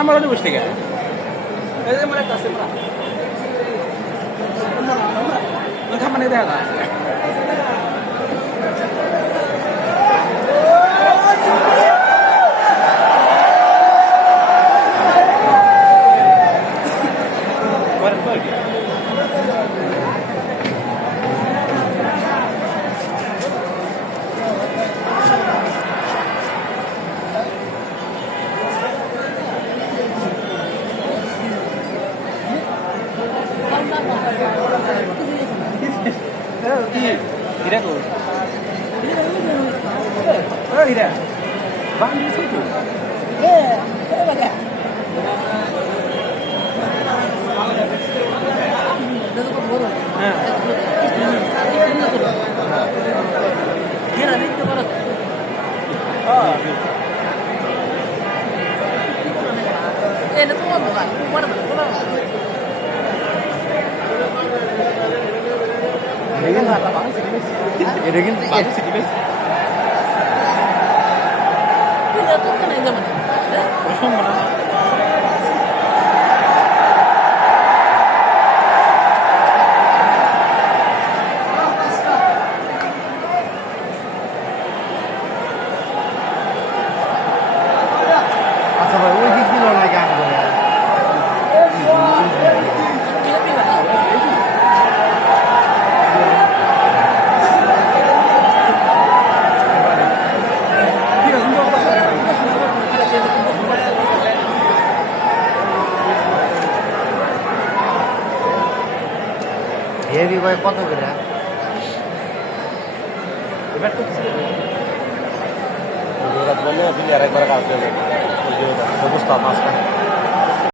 থামানো বসে থেকে এই যে মানে কাছে থামানে দেখা যায় Hira ko. Hira. Bang di situ. Baga. Hira itu barat. Oh. Itu semua bukan. Barat. Ini kan rata banget sih guys. Ini kan bagus sih guys. Ini tuh kan yang zaman. Kosong mana? Asal baru ini kilo lagi aku ya. Heavy ভাই কত করে এবার তো বললে আপনি আরেকবার কাটতে হবে অবস্থা মাঝখানে